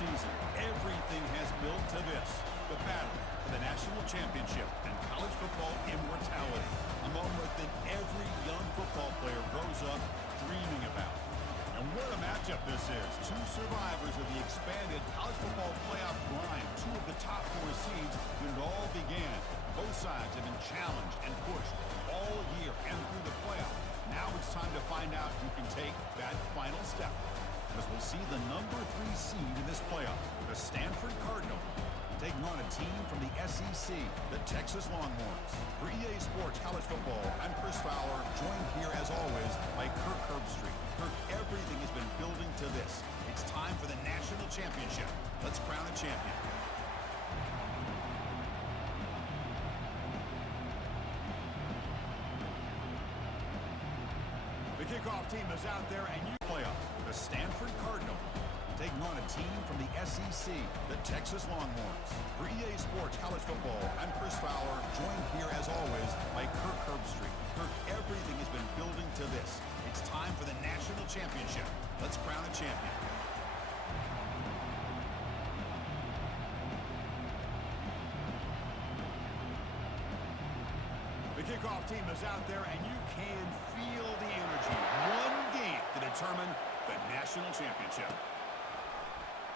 season, everything has built to this, the battle for the national championship and college football immortality, a moment that every young football player grows up dreaming about. And what a matchup this is. Two survivors of the expanded college football playoff grind, two of the top four seeds when it all began. Both sides have been challenged and pushed all year and through the playoff. Now it's time to find out who can take that final step, as we'll see the number 3 seed in this playoff, the Stanford Cardinal, taking on a team from the SEC, the Texas Longhorns. For EA Sports College Football, I'm Chris Fowler, joined here as always by Kirk Herbstreit. Kirk, everything has been building to this. It's time for the national championship. Let's crown a champion. The kickoff team is out there, and you playoff, the Stanford Cardinal, taking on a team from the SEC, the Texas Longhorns. For EA Sports College Football, I'm Chris Fowler, joined here as always by Kirk Herbstreit. Kirk, everything has been building to this. It's time for the national championship. Let's crown a champion. The kickoff team is out there, and you can feel the energy. One game to determine the national championship.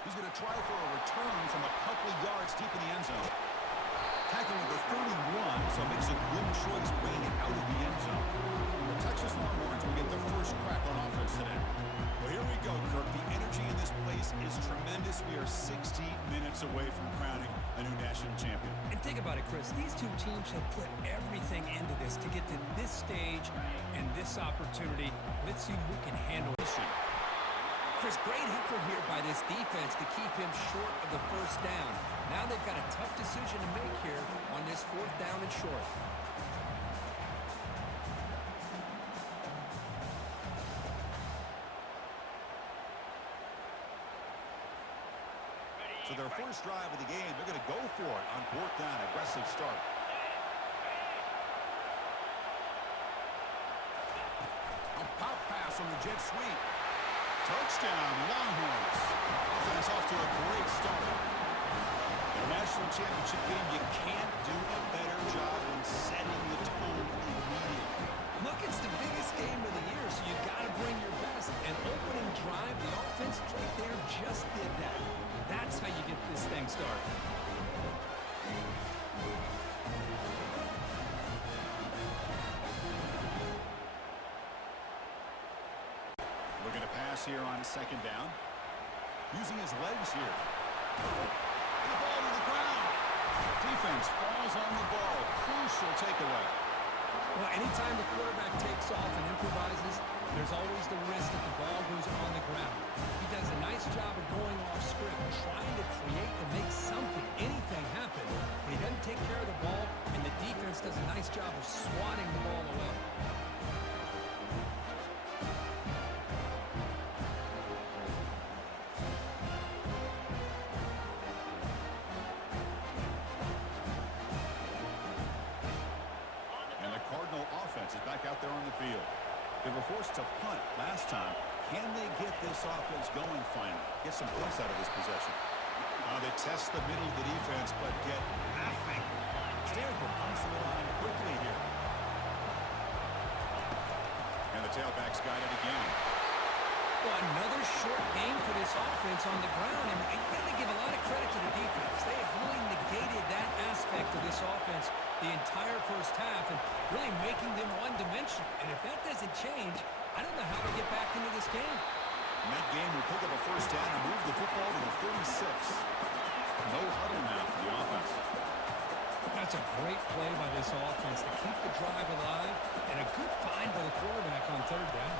He's going to try for a return from a couple of yards deep in the end zone. Tackling the 31, so makes a good choice bringing it out of the end zone. The Texas Longhorns will get the first crack on offense today. Well, here we go, Kirk. The energy in this place is tremendous. We are 60 minutes away from crowning a new national champion. And think about it, Chris. These two teams have put everything into this to get to this stage and this opportunity. Let's see who can handle it. Chris, great effort here by this defense to keep him short of the first down. Now they've got a tough decision to make here on this 4th down and short. So their first drive of the game, they're going to go for it on 4th down. Aggressive start. A pop pass on the jet sweep. Touchdown, Longhorns. Offense off to a great start. The national championship game, you can't do a better job than setting the tone immediately. Look, it's the biggest game of the year, so you got to bring your best. An opening drive, the offense right there just did that. That's how you get this thing started. Looking to pass here on 2nd down. Using his legs here. The ball to the ground. Defense falls on the ball. Crucial takeaway. Well, anytime the quarterback takes off and improvises, there's always the risk that the ball goes on the ground. He does a nice job of going off script, trying to create and make something, anything happen. But he doesn't take care of the ball, and the defense does a nice job of swatting the ball away. Offense is back out there on the field. They were forced to punt last time. Can they get this offense going finally? Get some points out of this possession. They test the middle of the defense, but get nothing. Stanford comes to the line quickly here. And the tailbacks got it again. Well, another short game for this offense on the ground, and you got to give a lot of credit to the defense. They have really negated that aspect of this offense the entire first half and really making them one-dimensional. And if that doesn't change, I don't know how to get back into this game. And that game will pick up a first down and move the football to the 36. No huddle now for the offense. That's a great play by this offense to keep the drive alive, and a good find by the quarterback on 3rd down.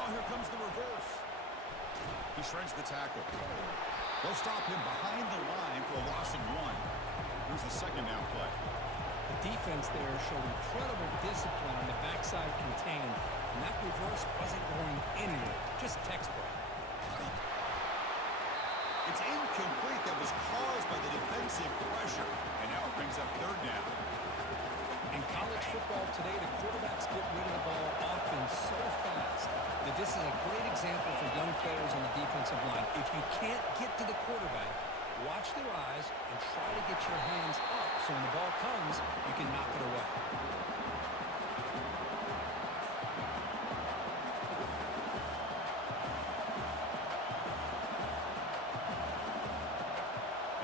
Oh, here comes the reverse. He shreds the tackle. They'll stop him behind the line for a loss of 1. Here's the 2nd down play. The defense there showed incredible discipline on the backside contained, and that reverse wasn't going anywhere, just textbook. It's incomplete. That was caused by the defensive pressure, and now it brings up 3rd down. In college football today, the quarterbacks get rid of the ball often so fast that this is a great example for young players on the defensive offensive line. If you can't get to the quarterback, watch their eyes and try to get your hands up so when the ball comes, you can knock it away.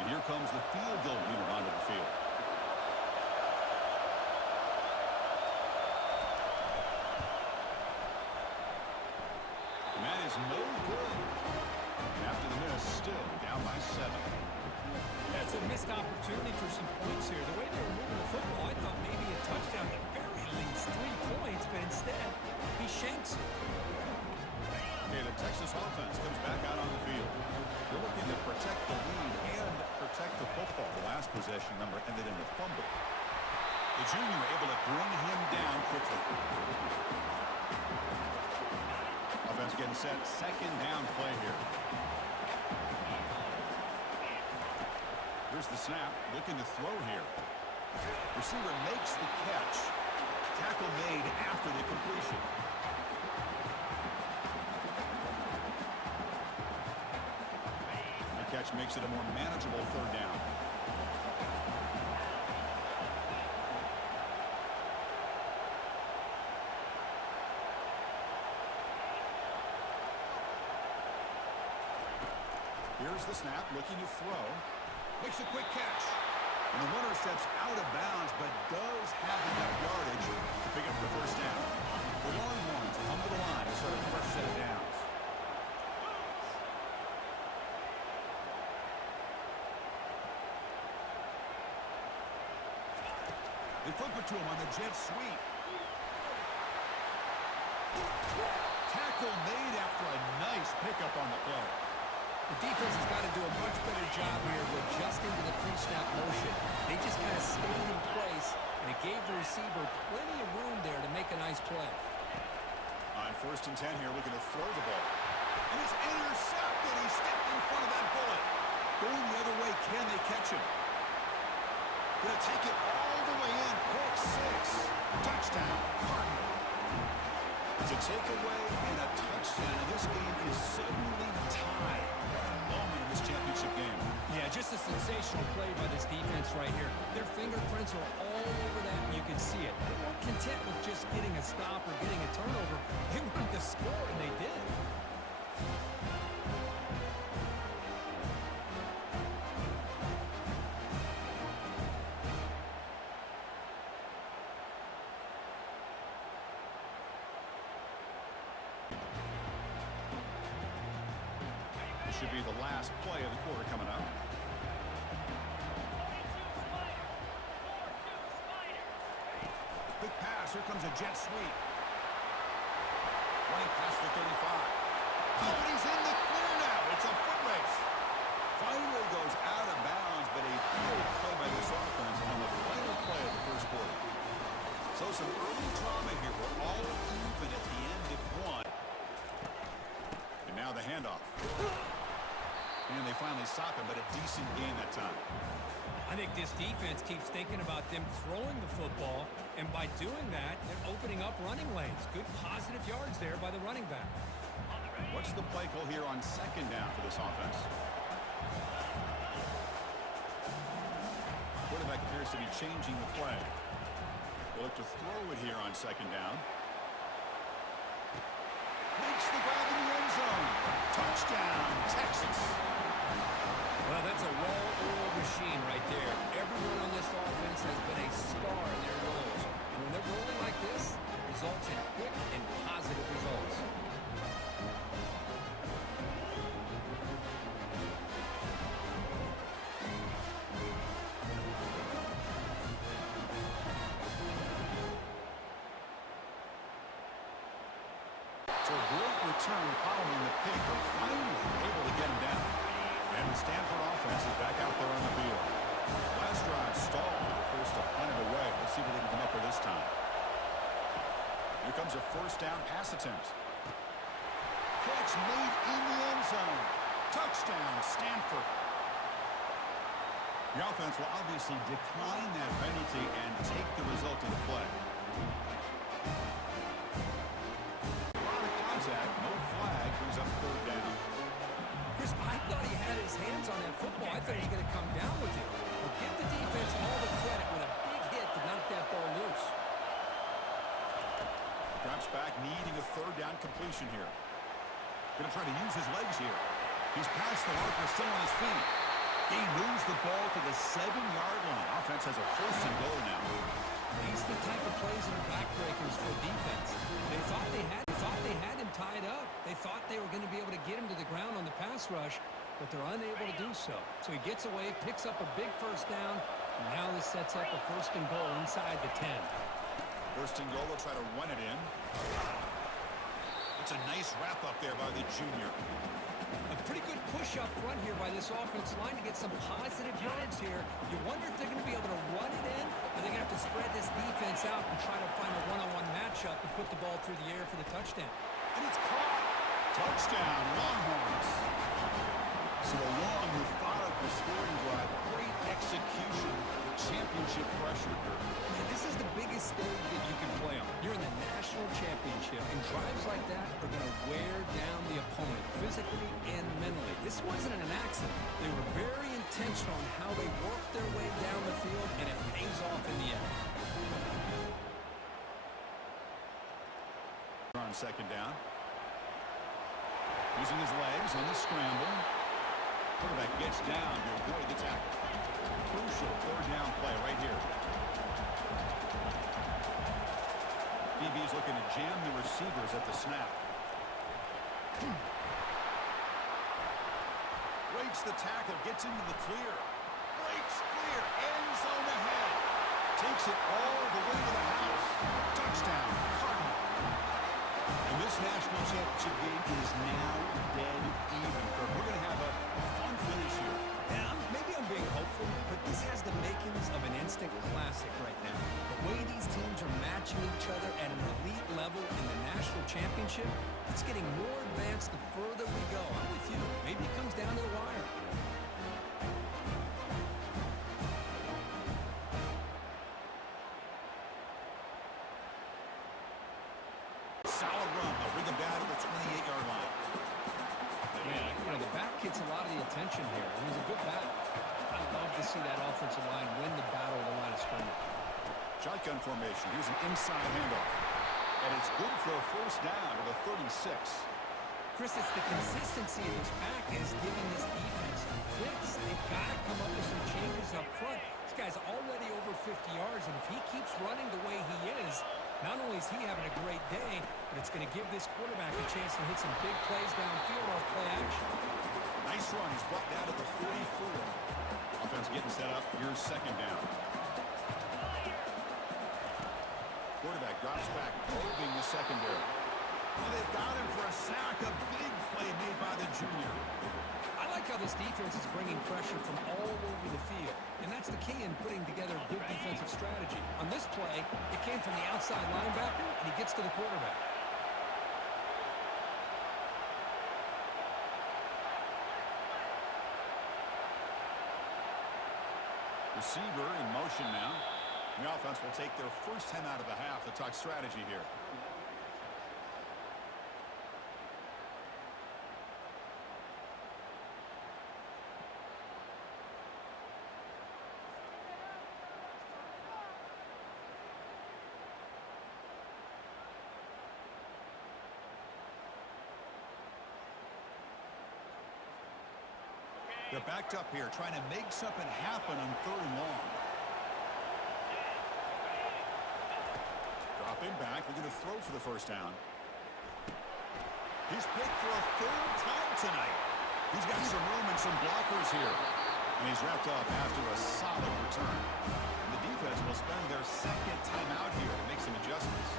And here comes the field goal unit onto the field. And that is no good. And after the miss, still down by 7. That's a missed opportunity for some points here. The way they were moving the football, I thought maybe a touchdown, at very least 3 points, but instead, he shanks it. Okay, the Texas offense comes back out on the field. They're looking to protect the lead and protect the football. The last possession number ended in a fumble. The junior able to bring him down quickly. Offense getting set. Second down play here. Here's the snap. Looking to throw here. Receiver makes the catch. Tackle made after the completion. The catch makes it a more manageable third down. Here's the snap, looking to throw. Makes a quick catch. And the runner steps out of bounds, but does have enough yardage to pick up the first down. The Longhorns come to the line to start a fresh set of downs. They flip it to him on the jet sweep. Tackle made after a nice pickup on the play. The defense has got to do a much better job here of adjusting to the pre-snap motion. They just kind of stayed in place, and it gave the receiver plenty of room there to make a nice play. On 1st and 10 here, looking to throw the ball. And it's intercepted. He stepped in front of that bullet. Going the other way, can they catch him? Going to take it all the way in. Pick 6. Touchdown, Cardinal. It's a takeaway and a touchdown, and this game is suddenly tied. What a moment in this championship game. Yeah, just a sensational play by this defense right here. Their fingerprints are all over that, and you can see it. They weren't content with just getting a stop or getting a turnover. They wanted to score, and they did. Should be the last play of the quarter coming up. Quick pass. Here comes a jet sweep. Running past the 35. Oh, and he's in the clear now. It's a foot race. Finally goes out of bounds, but a big play by this offense on the final play of the first quarter. So some early drama here. We're all even at the end of one. And now the handoff. And they finally stop him, but a decent game that time. I think this defense keeps thinking about them throwing the football, and by doing that, they're opening up running lanes. Good positive yards there by the running back. What's the play call here on 2nd down for this offense? Quarterback appears to be changing the play. They'll look to throw it here on 2nd down. Makes the grab in the end zone. Touchdown, Texas. Well, that's a well-oiled machine right there. Everyone on this offense has been a star in their roles. And when they're rolling like this, it results in quick and positive results. So a great return following the pick, but finally able to get him down. And the Stanford offense is back out there on the field. Last drive stalled. They're forced to punt it away. Let's see what they can come up with this time. Here comes a 1st down pass attempt. Catch made in the end zone. Touchdown, Stanford. The offense will obviously decline that penalty and take the result of the play. A lot of contact, no flag, brings up 3rd down. hands on that football. I thought he was going to come down with it. But give the defense all the credit with a big hit to knock that ball loose. Drops back, needing a third down completion here. Going to try to use his legs here. He's past the marker, still on his feet. He moves the ball to the 7-yard line. Offense has a first and goal now. These are the type of plays that are backbreakers for defense. They thought they had him tied up. They thought they were going to be able to get him to the ground on the pass rush, but they're unable to do so. So he gets away, picks up a big first down, and now this sets up a first and goal inside the 10. First and goal, they'll try to run it in. It's a nice wrap up there by the junior. A pretty good push up front here by this offensive line to get some positive yards here. You wonder if they're going to be able to run it in, or they're going to have to spread this defense out and try to find a one-on-one matchup and put the ball through the air for the touchdown. And it's caught. Touchdown, Longhorns. So a long, methodical scoring drive. Great execution. Championship pressure. Man, this is the biggest stage that you can play on. You're in the national championship, and drives like that are going to wear down the opponent physically and mentally. This wasn't an accident. They were very intentional on how they worked their way down the field, and it pays off in the end. On second down. Using his legs on the scramble. Quarterback gets down to avoid the tackle. Crucial third down play right here. DB's looking to jam the receivers at the snap. Breaks the tackle, gets into the clear. Breaks clear, end zone ahead. Takes it all the way to the house. Touchdown, Cardinal. And this national championship game is now dead even. We're going to have a fun finish here. Yeah, maybe I'm being hopeful, but this has the makings of an instant classic right now. The way these teams are matching each other at an elite level in the national championship, it's getting more advanced the further we go. I'm with you. Maybe it comes down to the wire. Solid run. They'll bring him down to the 28-yard line. Yeah, you know, the back gets a lot of the attention here. It was a good battle. I love to see that offensive line win the battle of the line of scrimmage. Shotgun formation. Here's an inside handoff. And it's good for a first down to the 36. Chris, it's the consistency of this back is giving this defense some fits. They've got to come up with some changes up front. This guy's already over 50 yards, and if he keeps running the way he is, not only is he having a great day, but it's going to give this quarterback a chance to hit some big plays downfield off play action. Nice run. He's brought down to the 44. Offense getting set up. Here's second down. Quarterback drops back, probing the secondary. And they've got him for a sack. A big play made by the junior. I like how this defense is bringing pressure from all over the field, and that's the key in putting together a good defensive strategy. On this play, it came from the outside linebacker, and he gets to the quarterback. Receiver in motion now. The offense will take their first 10 out of the half to talk strategy here. They're backed up here, trying to make something happen on third and long. Dropping back, looking to throw for the first down. He's picked for a third time tonight. He's got some room and some blockers here. And he's wrapped up after a solid return. And the defense will spend their second time out here to make some adjustments.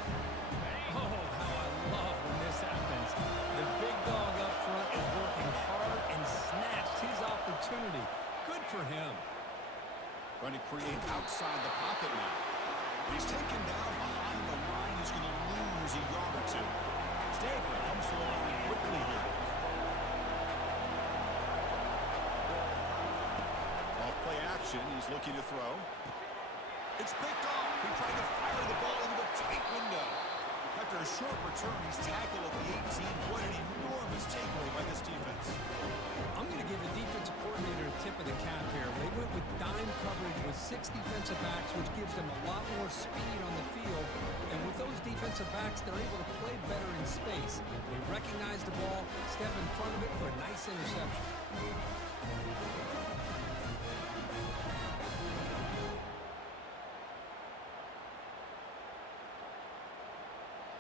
Oh, how I love when this happens. The big dog up front is working hard and snatched his opportunity. Good for him. Trying to create outside the pocket now. He's taken down behind the line. He's going to lose a yard or two. Stanford comes to the line quickly here. Off play action. He's looking to throw. It's picked off. He tried to fire the ball into a tight window. After a short return, he's tackled at the 18. What an enormous takeaway by this defense. I'm going to give the defensive coordinator 6 defensive backs, which gives them a lot more speed on the field. And with those defensive backs, they're able to play better in space. They recognize the ball, step in front of it for a nice interception.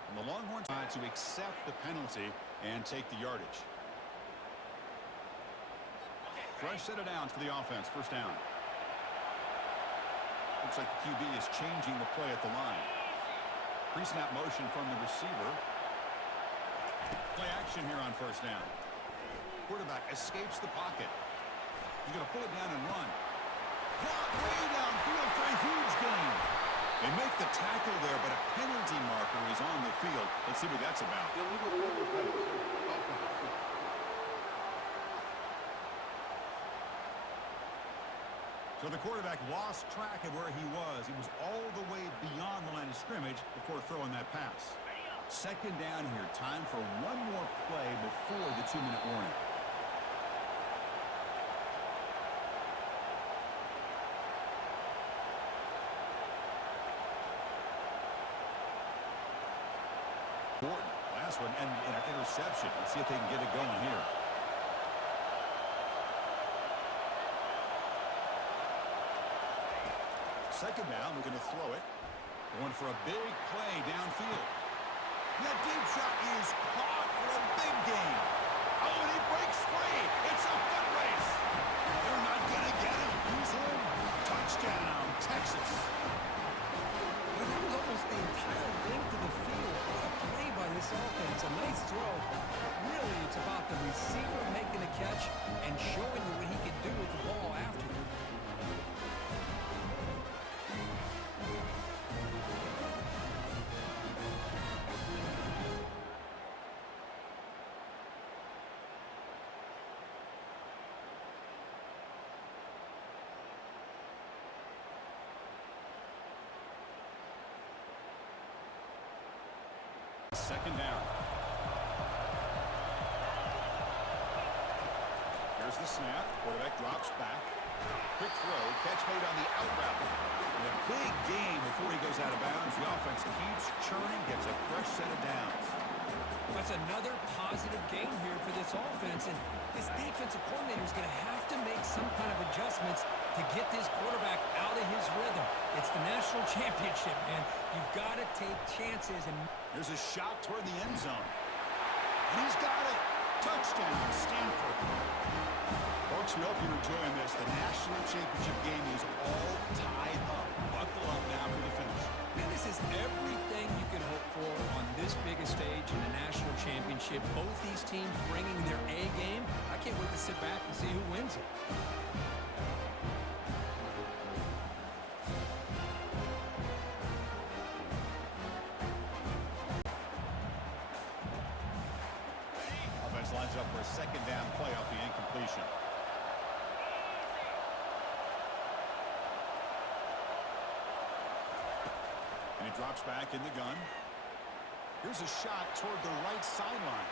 And the Longhorns try to accept the penalty and take the yardage. Fresh set of downs for the offense. First down. Looks like the QB is changing the play at the line. Pre-snap motion from the receiver. Play action here on first down. Quarterback escapes the pocket. He's going to pull it down and run. Caught way downfield for a huge gain. They make the tackle there, but a penalty marker is on the field. Let's see what that's about. So the quarterback lost track of where he was. He was all the way beyond the line of scrimmage before throwing that pass. Second down here. Time for one more play before the 2-minute warning. Last one, and an interception. Let's see if they can get it going here. Second down, we're going to throw it. Going for a big play downfield. That deep shot is caught for a big gain. Oh, and he breaks free. It's a foot race. They're not going to get him. He's in. Touchdown, Texas. Well, that was almost the entire length of the field. What a play by this offense. A nice throw. Really, it's about the receiver making a catch and showing you what he can do with the ball after. Second down. Here's the snap. Quarterback drops back. Quick throw. Catch made on the out route. And a big gain before he goes out of bounds. The offense keeps churning, gets a fresh set of downs. That's another positive gain here for this offense. And this defensive coordinator is going to have to make some kind of adjustments to get this quarterback out of his rhythm. It's the national championship, man. You've got to take chances. And there's a shot toward the end zone. And he's got it. Touchdown, Stanford. Folks, we hope you're enjoying this. The national championship game is all tied up. Buckle up now for the finish. Man, this is everything you could hope for on this biggest stage in the national championship. Both these teams bringing their A game. I can't wait to sit back and see who wins it. Lines up for a second down play off the incompletion. And he drops back in the gun. Here's a shot toward the right sideline.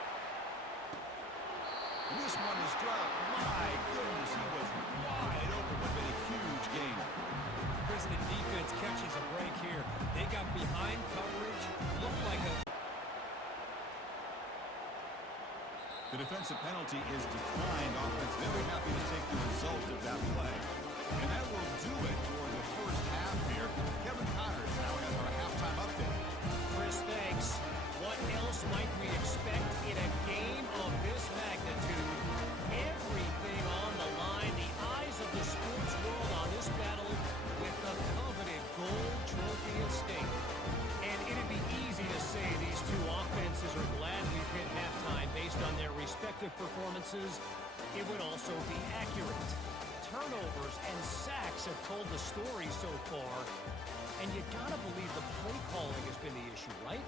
And this one is dropped. My goodness, he was wide open. Would have been a huge gain. Chris, the defense catches a break here. They got behind coverage. Looked like a... The defensive penalty is declined. Offense very happy to take the result of that play. And that will do it for the first half here. Kevin Connors now has our halftime update. Chris, thanks. What else might we expect in a game of this magnitude? Everything on the line. The eyes of the sports world on this battle with the coveted gold trophy at stake. And it'd be easy to say these two offenses are glad we've hit halftime based on their respective performances. It would also be accurate. Turnovers and sacks have told the story so far. And you gotta believe the play calling has been the issue, right?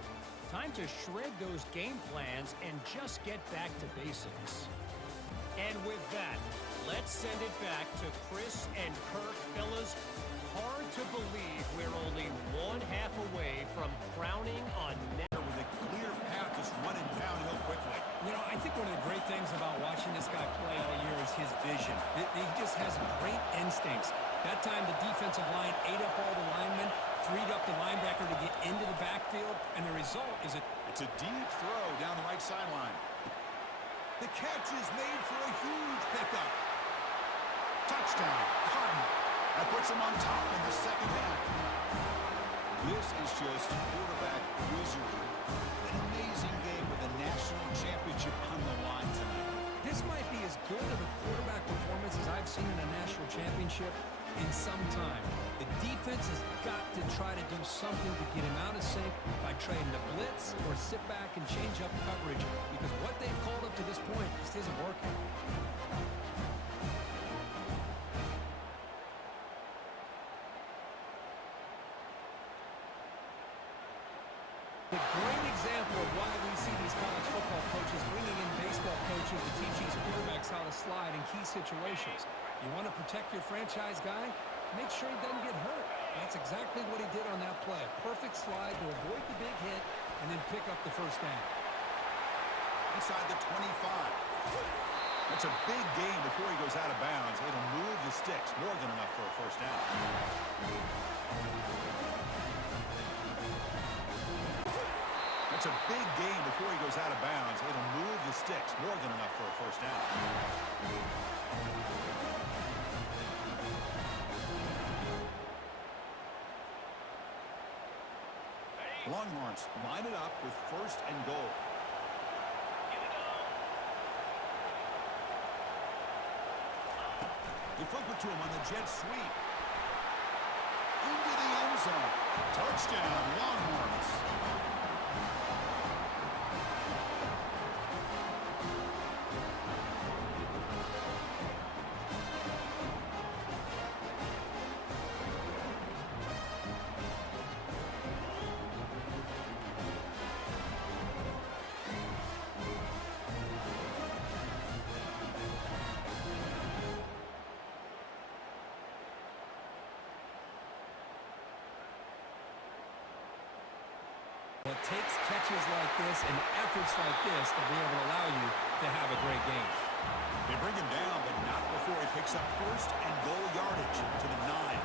Time to shred those game plans and just get back to basics. And with that, let's send it back to Chris and Kirk. Fellas, hard to believe we're only one half away from crowning on net. With a clear path just running downhill quickly. You know, I think one of the great things about watching this guy play all year is his vision. He just has great instincts. That time the defensive line ate up all the linemen, freed up the linebacker to get into the backfield, and the result is it's a deep throw down the right sideline. The catch is made for a huge pickup. Touchdown, Cardinal. That puts him on top in the second half. This is just quarterback wizardry. An amazing game with a national championship on the line tonight. This might be as good of a quarterback performance as I've seen in a national championship in some time. The defense has got to try to do something to get him out of sync by trying to blitz or sit back and change up coverage, because what they've called up to this point just isn't working. A great example of why we see these college football coaches bringing in baseball coaches to teach these quarterbacks how to slide in key situations. You want to protect your franchise guy? Make sure he doesn't get hurt. That's exactly what he did on that play. Perfect slide to avoid the big hit and then pick up the first down. Inside the 25. That's a big gain before he goes out of bounds. It'll move the sticks, more than enough for a first down. That's a big gain before he goes out of bounds. It'll move the sticks, more than enough for a first down. Longhorns line it up with first and goal. They flip it to him on the jet sweep. Into the end zone. Touchdown, Longhorns. It takes catches like this and efforts like this to be able to allow you to have a great game. They bring him down, but not before he picks up first and goal yardage to the 9.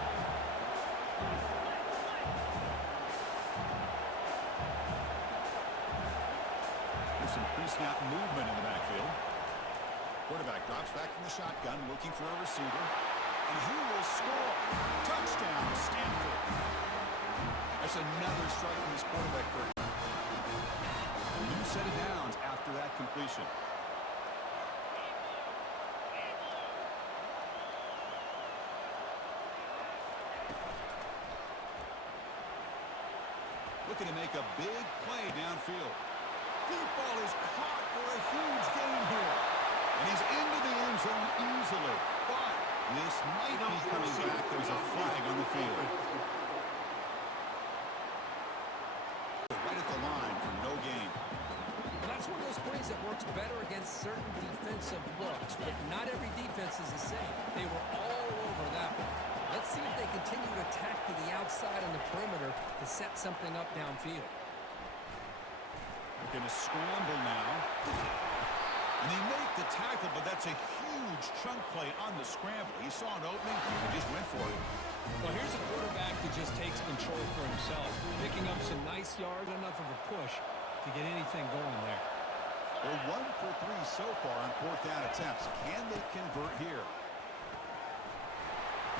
There's some pre-snap movement in the backfield. Quarterback drops back from the shotgun, looking for a receiver. And he will score. Touchdown, Stanford. That's another strike from his quarterback. A new set of downs after that completion. Looking to make a big play downfield. Deep ball is caught for a huge gain here. And he's into the end zone easily. But this might be coming back. There's a flag on the field. Right at the line for no gain. Well, that's one of those plays that works better against certain defensive looks, but not every defense is the same. They were all over that one. Let's see if they continue to attack to the outside on the perimeter to set something up downfield. They're going to scramble now. And they make the tackle, but that's a huge chunk play on the scramble. He saw an opening and just went for it. Well, here's a quarterback that just takes control for himself, picking up some nice yards, enough of a push to get anything going there. They're 1 for 3 so far on fourth down attempts. Can they convert here?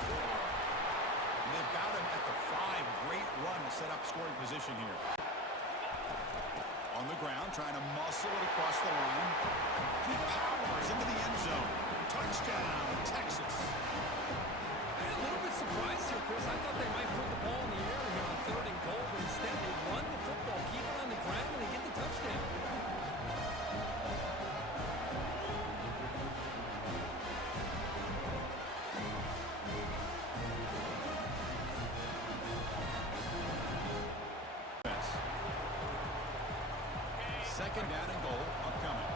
And they've got him at the 5. Great run to set up scoring position here. On the ground, trying to muscle it across the line. He powers into the end zone. Touchdown, Texas. I'm a little bit surprised here, Chris. I thought they might put the ball in the air here on 3rd and goal, but instead they run the football, keep it on the ground, and they get the touchdown. Second down and goal upcoming.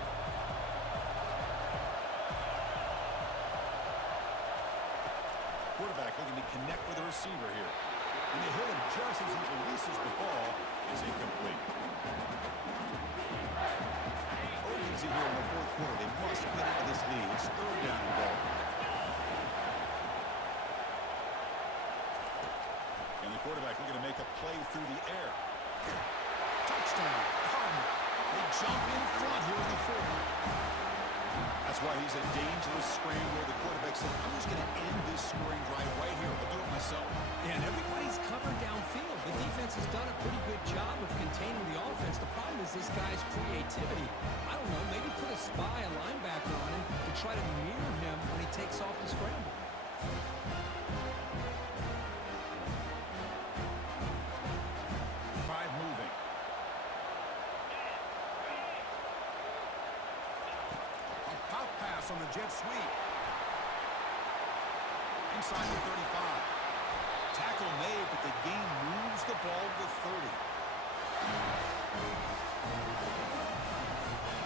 Quarterback looking to connect with the receiver here. And they hit him just as he releases the ball. Is incomplete. Urgency here in the 4th quarter. They must get into this lead. It's 3rd down and goal. why he's a dangerous scrambler. The quarterback says, I'm just going to end this scoring drive right here. I'll do it myself. Yeah, and everybody's covered downfield. The defense has done a pretty good job of containing the offense. The problem is this guy's creativity. I don't know, maybe put a spy, a linebacker on him to try to mirror him when he takes off the scramble. Drive moving. A pop pass on the jet sweep. Inside the 35. Tackle made, but the game moves the ball to 30.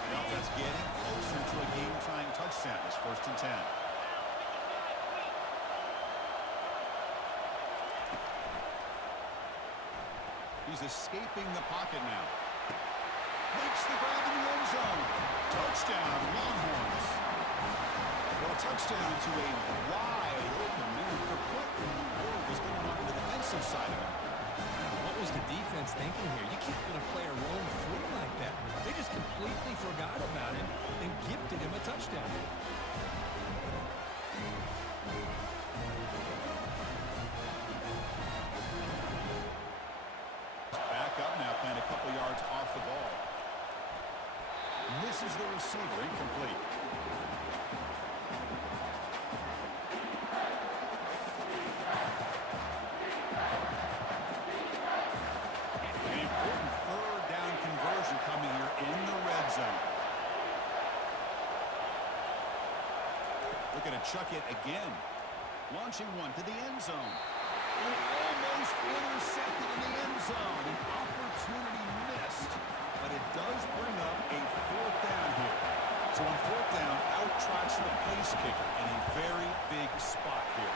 The offense getting closer to a game-tying touchdown. It's 1st and 10. He's escaping the pocket now. Makes the grab in the end zone. Touchdown, Longhorns. Well, a touchdown to a wide open man. What in the world was going on the defensive side of it? What was the defense thinking here? You can't let a player roam free like that. They just completely forgot about him and gifted him a touchdown. Back up now, playing a couple yards off the ball. Misses the receiver, incomplete. An important 3rd down conversion coming here in the red zone. Looking to chuck it again. Launching one to the end zone. And almost intercepted in the end zone. An opportunity missed. But it does bring up a 4th down here. So on 4th down, out trots the place kicker in a very big spot here.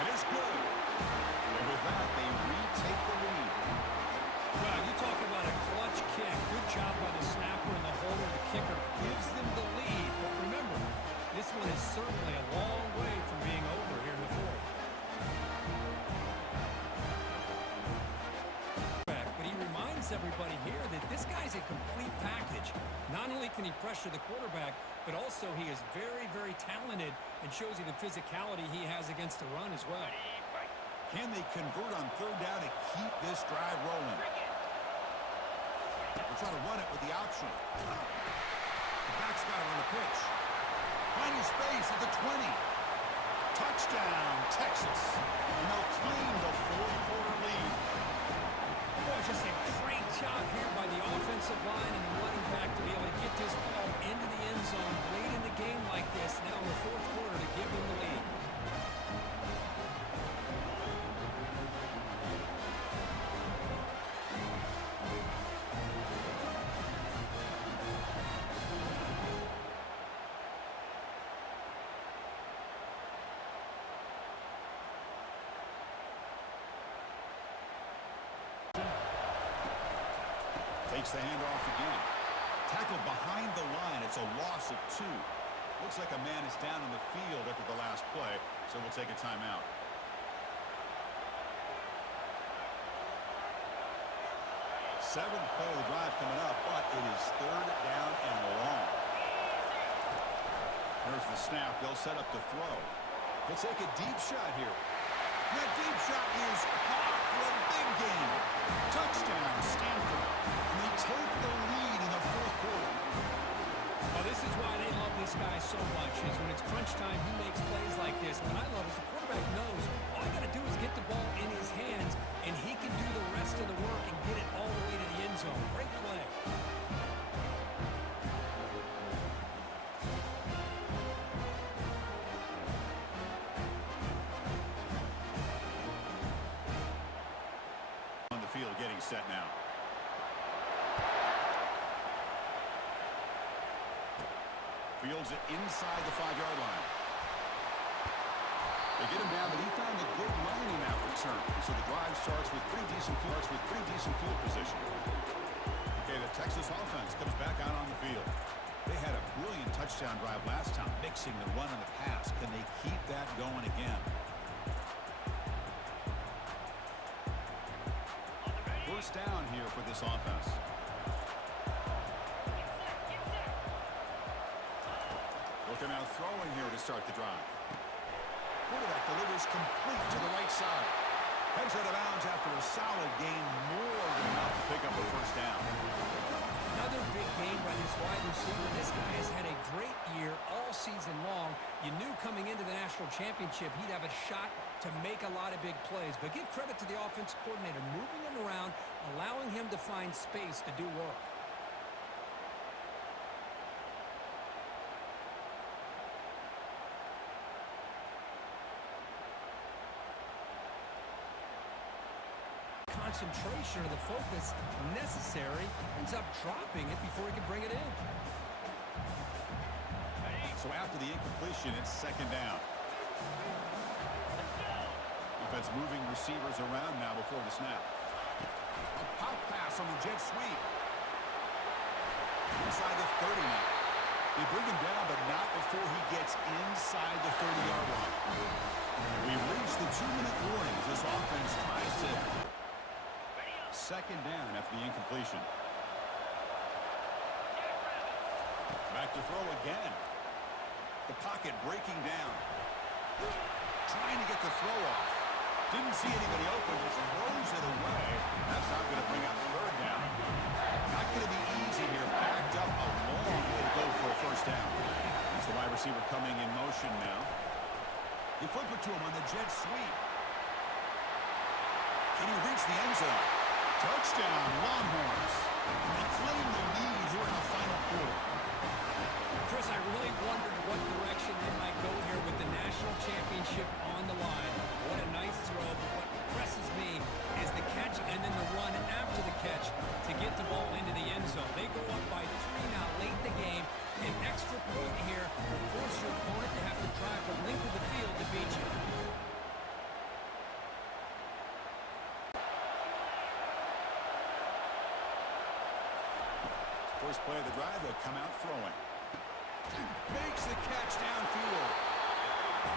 And it's good. And with that, they retake the lead. Well, you talk about a clutch kick. Good job by the snapper and the holder. The kicker gives them the lead. But remember, this one is certainly a long way from being over here in the 4th. But he reminds everybody here that this guy's a complete package. Not only can he pressure the quarterback, but also he is very, very talented and shows you the physicality he has against the run as well. Can they convert on 3rd down to keep this drive rolling? They'll try to run it with the option. The back's got it on the pitch. Finding space at the 20. Touchdown, Texas. And they'll claim the 4th quarter lead. Boy, just a great job here by the offensive line and the running back to be able to get this ball into the end zone late in the game like this. Now in the 4th quarter to give them the lead. Takes the handoff again. Tackled behind the line. It's a loss of 2. Looks like a man is down on the field after the last play, so we'll take a timeout. Seventh play of the drive coming up, but it is 3rd down and long. There's the snap. They'll set up the throw. They'll take a deep shot here. That deep shot is caught for a big game. Touchdown, Stanford. And they take the lead in the 4th quarter. Well, this is why they love this guy so much, is when it's crunch time, he makes plays like this. What I love is the quarterback knows all you got to do is get the ball in his hands, and he can do the rest of the work and get it all the way to the end zone. Great play. On the field, getting set now. Fields it inside the 5-yard line. They get him down, but he found a good lining out return. So the drive starts with pretty decent field position. Okay, the Texas offense comes back out on the field. They had a brilliant touchdown drive last time, mixing the run and the pass. Can they keep that going again? First down here for this offense. Looking out throwing here to start the drive. Quarterback delivers complete to the right side. Heads out of bounds after a solid gain, more than enough to pick up a first down. Another big game by this wide receiver. This guy has had a great year all season long. You knew coming into the national championship he'd have a shot to make a lot of big plays. But give credit to the offensive coordinator, moving him around, allowing him to find space to do work. Concentration or the focus necessary, ends up dropping it before he can bring it in. So after the incompletion, it's second down. Defense moving receivers around now before the snap. A pop pass on the jet sweep. Inside the 30 now. They bring him down, but not before he gets inside the 30-yard line. We've reached the 2-minute warning as this offense tries to... Second down after the incompletion. Back to throw again. The pocket breaking down. Trying to get the throw off. Didn't see anybody open, just throws it away. That's not going to bring out the third down. Not going to be easy here. Backed up a long way to go for a first down. It's the wide receiver coming in motion now. They flip it to him on the jet sweep. Can he reach the end zone? Touchdown, Longhorns. They claim the lead here in the final quarter. Chris, I really wondered what direction they might go here with the national championship on the line. What a nice throw. But what impresses me is the catch and then the run after the catch to get the ball into the end zone. They go up by 3 now late in the game. An extra point here will force your opponent to have to drive the length of the field to beat you. First play of the drive, they'll come out throwing. Makes the catch downfield.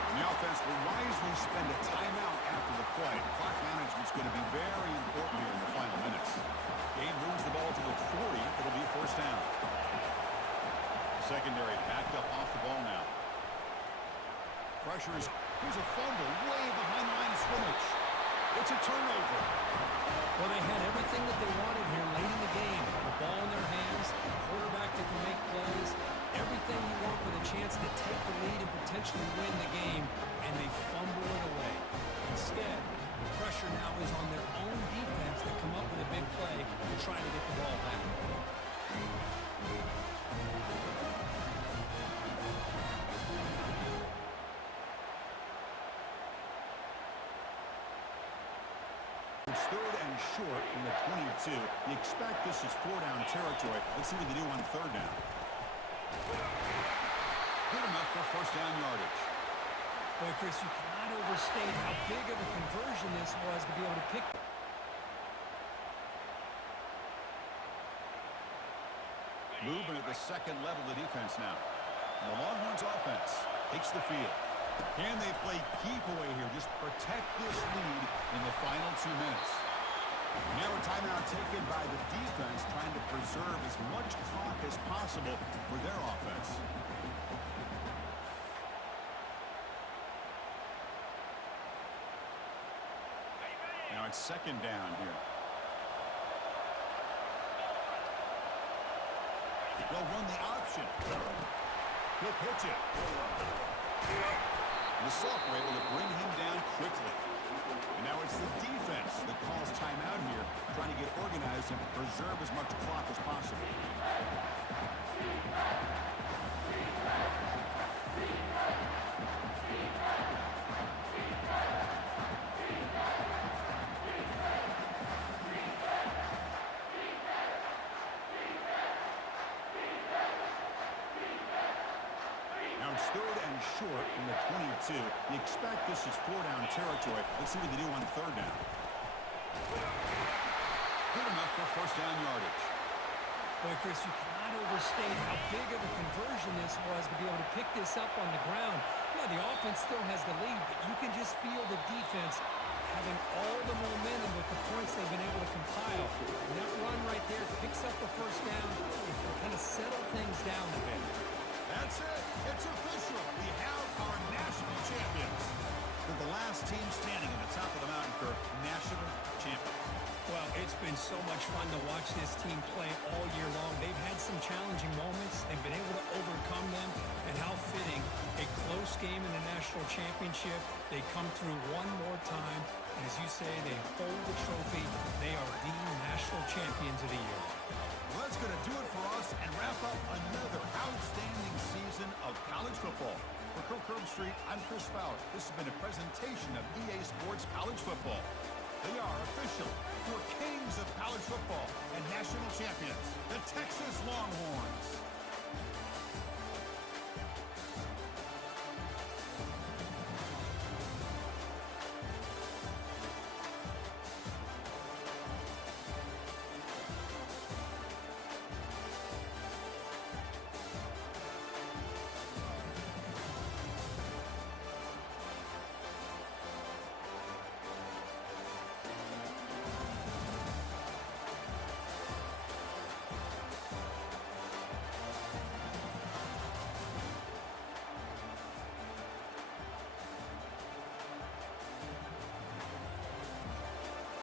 And the offense will wisely spend a timeout after the play. Clock management's going to be very important here in the final minutes. Gabe moves the ball to the 40. It'll be first down. Secondary backed up off the ball now. Pressure is... Here's a fumble way behind the line of scrimmage. It's a turnover. Well, they had everything that they wanted here late in the game. The ball in their hands, a quarterback that can make plays, everything you want with a chance to take the lead and potentially win the game, and they fumble it away. Instead, the pressure now is on their own defense to come up with a big play to try to get the ball back. It's third and short from the 22. You expect this is 4-down territory. Let's see what they do on third down. Good enough for first down yardage. Boy, Chris, you cannot overstate how big of a conversion this was to be able to pick. Movement at the second level of the defense now. And the Longhorns offense takes the field. Can they play keep away here? Just protect this lead in the final 2 minutes. Now a timeout taken by the defense, trying to preserve as much clock as possible for their offense. Now it's second down here. They'll run the option. He'll pitch it. The Soft were able to bring him down quickly. And now it's the defense that calls timeout here, trying to get organized and preserve as much clock as possible. Third and short from the 22. You expect this is 4-down territory. Let's see what they do on third down. Good enough for first down yardage. Boy, Chris, you cannot overstate how big of a conversion this was to be able to pick this up on the ground. Yeah, the offense still has the lead, but you can just feel the defense having all the momentum with the points they've been able to compile. And that run right there picks up the first down and can kind of settle things down a bit. That's it. It's a been so much fun to watch this team play all year long. They've had some challenging moments. They've been able to overcome them. And how fitting, a close game in the national championship. They come through one more time. And as you say, they hold the trophy. They are the national champions of the year. Well, that's going to do it for us and wrap up another outstanding season of college football. For Curb Street, I'm Chris Fowler. This has been a presentation of EA Sports College Football. They are official, your kings of college football and national champions, the Texas Longhorns.